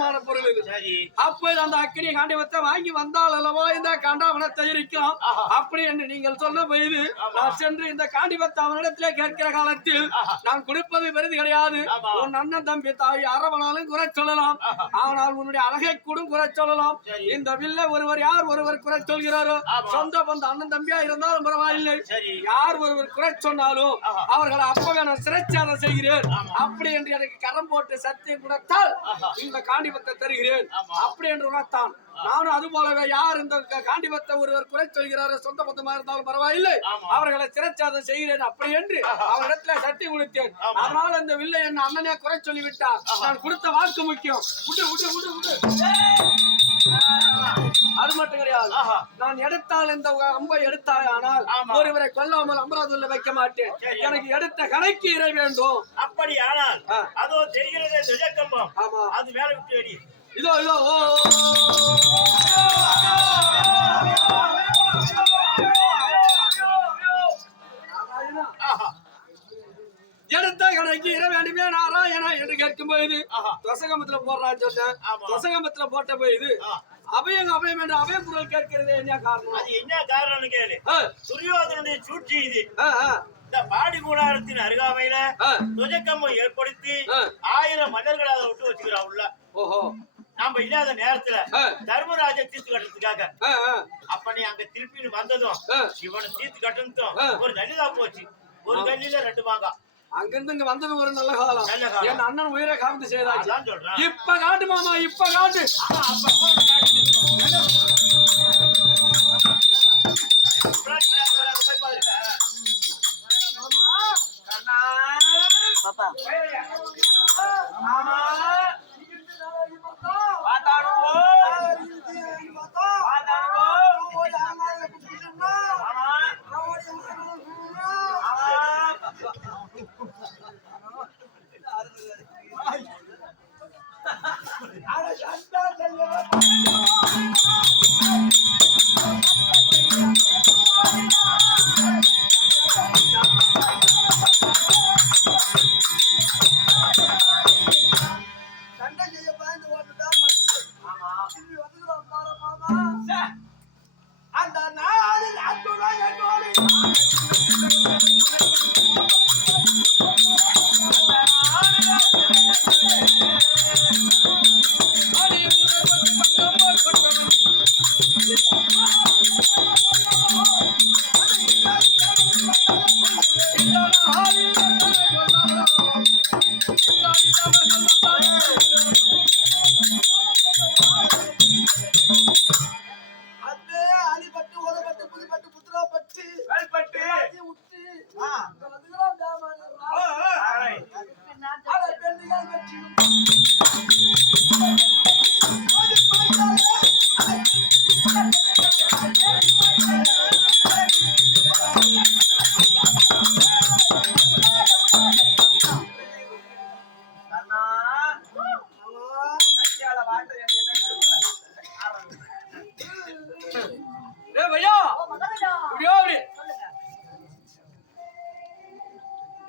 பிரதானமான பொருள் இது. அப்போது அந்த அக்கினி காண்டிபத்தை வாங்கி வந்தால் அல்லவோ இந்த காண்டாவனத்தை இருக்கிறோம். அப்படி என்று நீங்கள் சொன்ன போது நான் சென்று இந்த காண்டிபத்தை அவனிடத்திலே கேட்கிற காலத்தில் நான் கொடுப்பது பெரிது கிடையாது. உன் அண்ணன் தம்பி தாய் அரவணாலும் குறை சொல்லலாம், ஆனால் உன்னுடைய அழகை கூட குறை சொல்லலாம். இந்த வில்ல ஒருவர் யார் ஒருவர் குறை சொல்கிறாரோ, சொந்த பந்த அண்ணன் தம்பியா இருந்தாலும் பரவாயில்லை, யார் ஒருவர் குறை சொன்னாலும் அவர்களை அப்பவே நான் சிறைச்சாதம் செய்கிறேன். அப்படி என்று எனக்கு கரம் போட்டு சத்தியம் கொடுத்தால் இந்த காண்டிபத்தை தருகிறேன் அப்படி என்று உணர்த்தான். நானும் அது போலவே யார் இந்த காண்டிபத்தை ஒருவர் குறை சொல்கிறாரோ சொந்த பந்தமா இருந்தாலும் பரவாயில்லை, அவர்களை சிறைச்சாதம் செய்கிறேன் அப்படி என்று அவரிடத்துல சட்டி கொடுத்தேன். அதனால இந்த வில்லை என் அண்ணனே குறை சொல்லிவிட்டார். நான் கொடுத்த வாக்கு முக்கியம். விடு விடு விடு விடு. அது மட்டும் கிடையாது, நான் எடுத்தால் இந்த அம்பை எடுத்தால் ஆனால் ஒருவரை கொல்லாமல் அமராவதியில் வைக்க மாட்டேன். எனக்கு எடுத்த கணக்கு இறை வேண்டும். அப்படி ஆனால் அதோ தெரிகிறதே துஜக்கம்பம், அது மேல விட்டு அடி. இதோ இதோ எடுத்த கடைக்கு இர வேண்டுமே நாராயணா என்று கேட்கும் போது தொசகமத்துல போடுறான்னு சொன்னேன். தொசகமத்துல போட்ட போது அபயம் அபயம் என்று அபய குரல் கேட்கிறது. என்ன காரணம்? அது என்ன காரணம்னு கேளு. துரியோதனுடைய சூழ்ச்சி இது. இந்த பாடி கூடாரத்தின் அருகாமையில துஜக்கம்பம் ஏற்படுத்தி 1000 மன்னர்களை அதை விட்டு வச்சுக்கிறா உள்ள. ஓஹோ, நாம இல்லாத நேரத்துல தர்மராஜ தீர்த்து கட்டுறதுக்காக அப்ப நீ அங்க திருப்பி வந்ததும் இவனை தீர்த்து கட்டணும் ஒரு நல்லதா போச்சு. ஒரு கல்லில 2 மாங்கா. அங்கிருந்து இங்க வந்தது ஒரு நல்ல காலம். என் அண்ணன் உயிரை காமித்து செய்தாச்சு. இப்ப காட்டு மாமா, இப்ப காட்டு.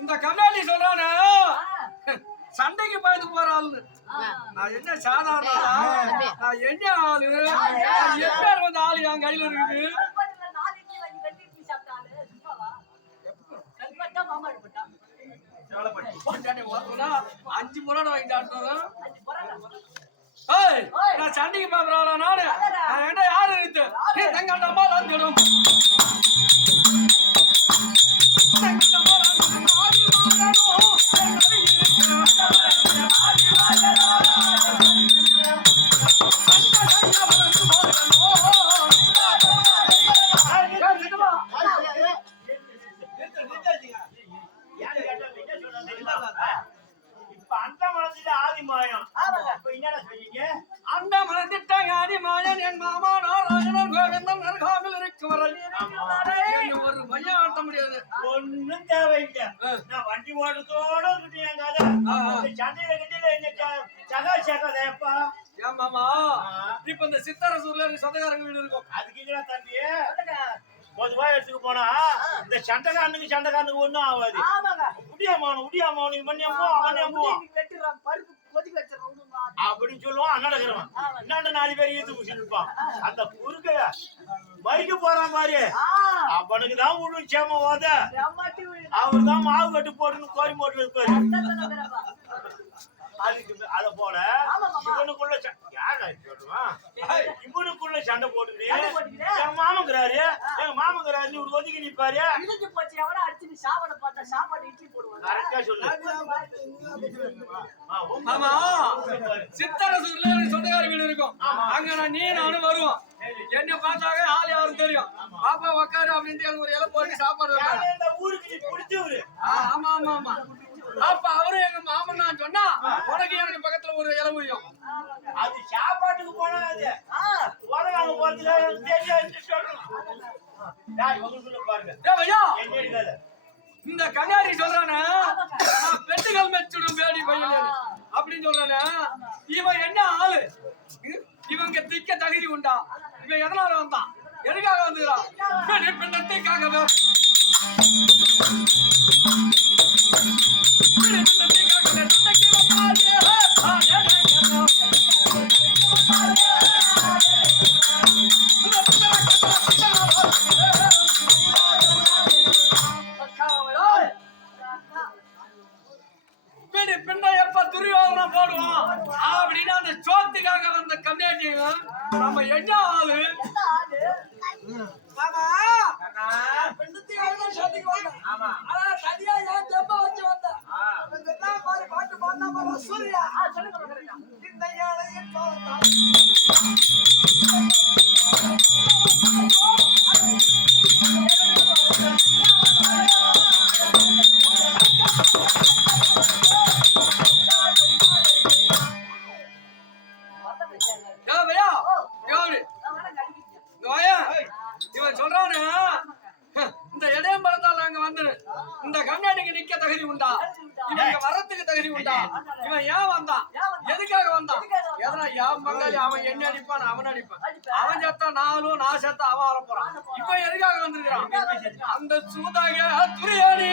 இந்த கண்ணாடி சொல்றானே சண்டைக்கு பயந்து போறாள். நான் என்ன சாதாரண நான் என்ன ஆளு, எப்பேர் வந்து ஆளு என் கையில இருக்குது. 5 முறை வாங்கிட்டான். நான் சண்டைக்கு பாக்குறாளா நானு? என்கிட்ட யாரு இருக்கு? தங்கண்டமா வந்துடும். அந்த மனதிட்டாங்க ஆதிமாயன் என் மாமா நாராயணன் கோவிந்தன் நரகாமில் இருக்கும் ஒரு பையன் ஆட்ட முடியாது. ஒன்னும் தேவையில்லை. நான் வண்டி ஓட்டத்தோட சண்டையில கட்டியில சகா சேகாதேப்பா. ஏன் மாமா இப்ப இந்த சித்தரசூர்ல சொந்தக்காரங்க வீடு இருக்கும். அதுக்கு தம்பி பொதுவா எடுத்துக்கு போனா இந்த சண்டைக்காரனுக்கு ஒண்ணும் ஆகாது. உடியாமாவனும் மண்ணியம்மோ அவனியம்மோ அப்படின்னு சொல்லுவான் அண்ணாடக்கிறவன். இன்னாண்ட 4 பேர் ஈத்து குடிச்சிட்டு இருப்பான். அந்த குறுக்கைய மைக்கு போற மாதிரி அவனுக்கு தான் விடும் சேம ஓத. அவர் தான் மாவு கட்டு போட்டுன்னு கோரி போட்டு இருப்பாரு. அத போல இவனுக்குள்ள இவனுக்குள்ள சண்டை போட்டுட்டு என் மாமங்கிறாரு எங்க மாமங்கிறாரு இவரு ஒதுக்கி நிப்பாரு. கரெக்டா சொல்லு. ஆமா சித்தரசூர்ல சொந்தக்கார வீடு இருக்கும். அங்க நானும் வருவோம். என்ன பார்த்தாவே ஆள் யாரும் தெரியும். பாப்பா உக்காரு அப்படின்ட்டு எனக்கு ஒரு இலை போட்டு சாப்பாடு ஊருக்கு பிடிச்சவரு. ஆமா ஆமா ஆமா. அப்ப அவரும் எங்க மாமன் நான் சொன்னா உனக்கு எனக்கு பக்கத்துல ஒரு இலை முடியும். அது சாப்பாட்டுக்கு போனா அது உடலாங்க போறதுல பாருங்க. இந்த கண்ணாடி சொல்றானே பெட்டுகள் மெச்சுடும் பேடி பையன் அப்படின்னு சொல்றானே இவன் என்ன ஆளு? இவங்க திக்க தகுதி உண்டா? இவன் எதனால வந்தான்? எதுக்காக வந்துக்கிறான்? பெண்ணத்தைக்காகவே பிண்டை எப்ப துரியோதனா போடுவோம் அப்படின்னு அந்த சோத்துக்காக வந்த கம்யூனிட்டியும் நம்ம என்ன ஆளு? இவன் சொல்றானு இந்த இடையம் பலத்தால் அங்க வந்துரு. இந்த கண்ணாடிக்கு நிக்க தகுதி உண்டா? இவங்க வரத்துக்கு தகுதி உண்டா? இவன் ஏன் வந்தான்? எதுக்காக வந்தான்? எதனா என் பங்காளி அவன் என்ன அடிப்பான் அவன் அடிப்பான். அவன் செத்தா நானும் நான் செத்தா அவன் வர போறான். இப்ப எதுக்காக வந்திருக்கிறான்? அந்த சூதாக துரியாணி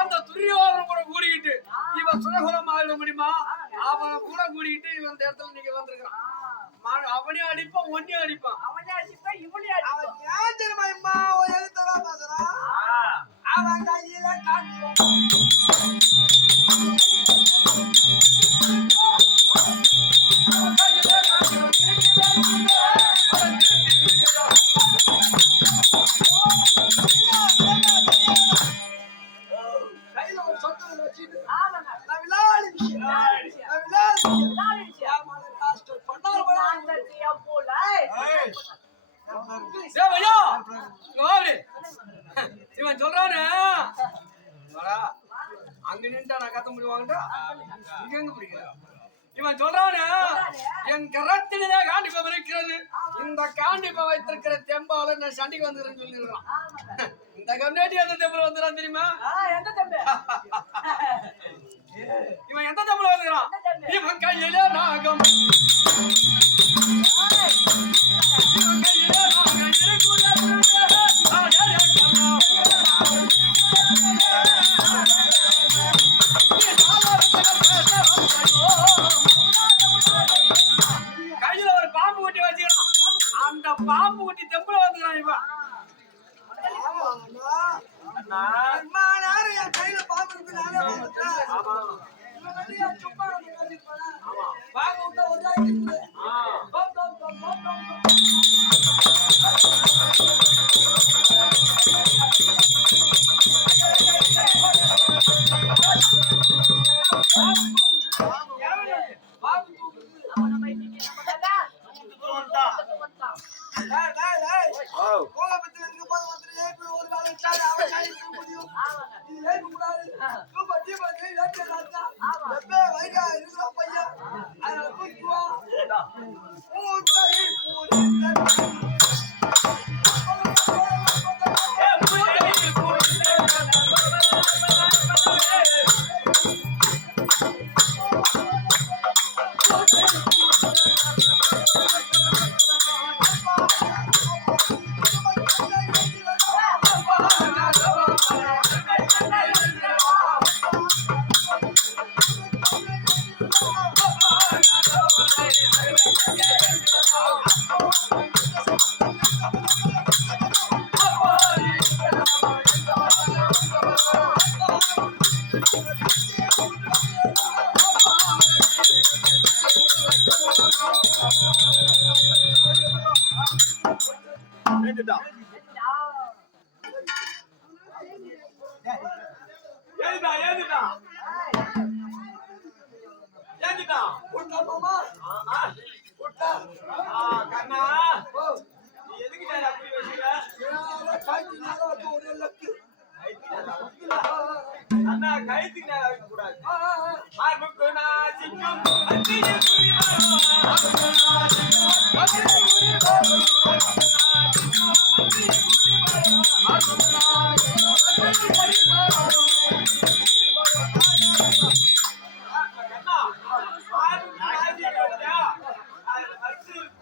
அந்த துரியோதனை கூட கூடிக்கிட்டு இவன் சுரகுலம் ஆயிட முடியுமா? அவனை கூட கூடிக்கிட்டு இவன் இந்த இடத்துல நீங்க வந்திருக்கிறான். அவனே அடிப்பான் ஒன்னே அடிப்பான். அவன் கையில இவன் சொல்றானே அங்க நின்று நான் கத்த முடிவாங்கடா. இங்க எங்க பிடிக்கிற? இவன் சொல்றானே என் கரத்திலே காண்டிப்பம் இருக்கிறது. இந்த காண்டிப்பம் வைத்திருக்கிற தெம்பால நான் சண்டைக்கு வந்துக்கிறேன்னு சொல்லிருக்கான். இந்த கம்யூனிட்டி எந்த தெம்புல வந்துறான் தெரியுமா? இவன் எந்த தெம்புல வந்துக்கிறான்? இவன் கையில நாகம் இவன் கையில நாகம் கையில ஒரு பாம்பு குட்டி வச்சுக்கிறான். அந்த பாம்பு குட்டி தெம்புல வந்துக்கிறான். இவன் கையில பாம்பு இருக்கு. ஏதுடா ஏதுடா ஏதுடா உட்டா மாமா உட்டா கண்ணா நீ எதுக்கு நான் அப்படி வச்சிருக்க கைத்தினால ஒரு லக்கு அண்ணா கைத்தினா வைக்க கூடாது ஆர்முக்கு நான் சிங்கம் அத்தியே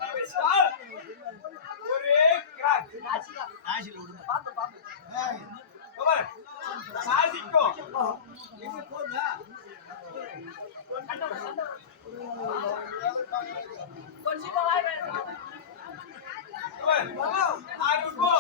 புலி ஒரே கிராக் நாசில விடுங்க பாத்து பாத்து கவர் நாசிக்கோ இது போடா கொஞ்சம் வாய் கவர் ஆடுகோ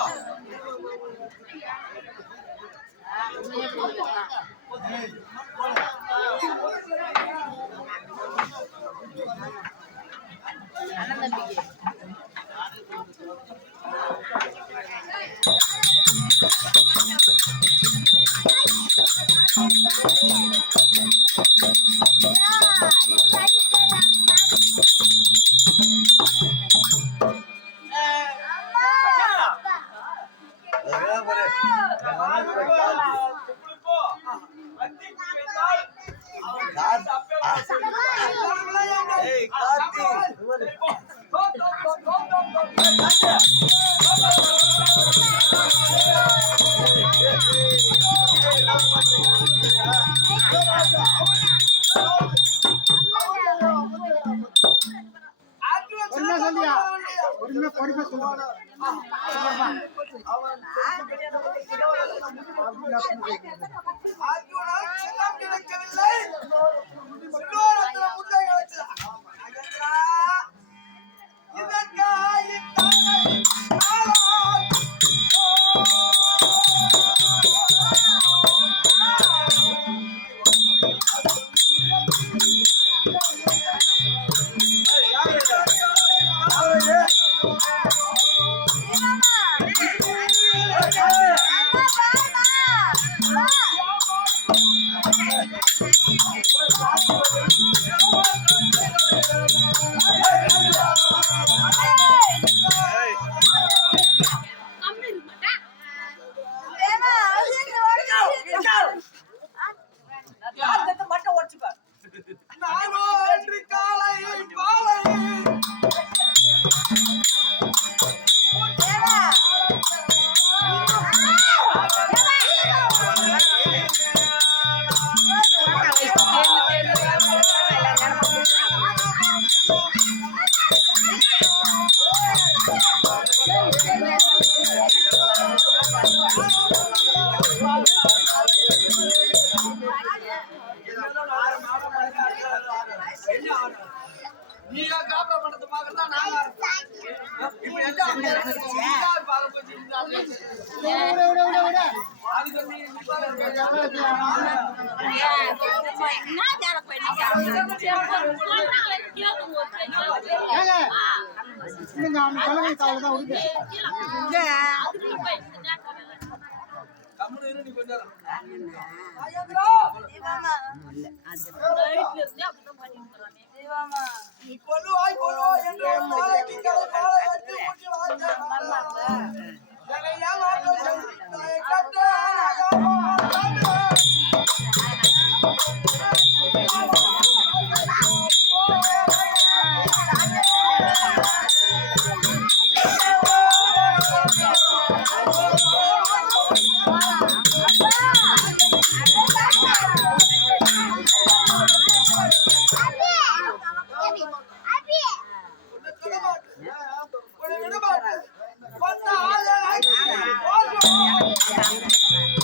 What the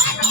hell?